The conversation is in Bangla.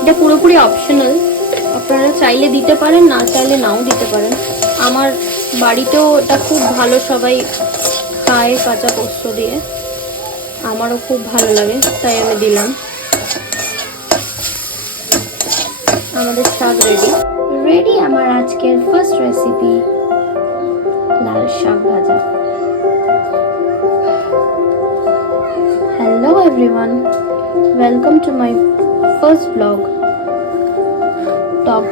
এটা পুরোপুরি অপশনাল, আপনারা চাইলে দিতে পারেন, না চাইলে নাও দিতে পারেন। আমার বাড়িতেও এটা খুব ভালো সবাই খায় কাঁচা পোস্ত দিয়ে, আমারও খুব ভালো লাগে তাই আমি দিলাম। আমাদের শাক রেডি আমার আজকের ফার্স্ট রেসিপি, লাল শাক ভাজা। Hello everyone, welcome to my first blog talk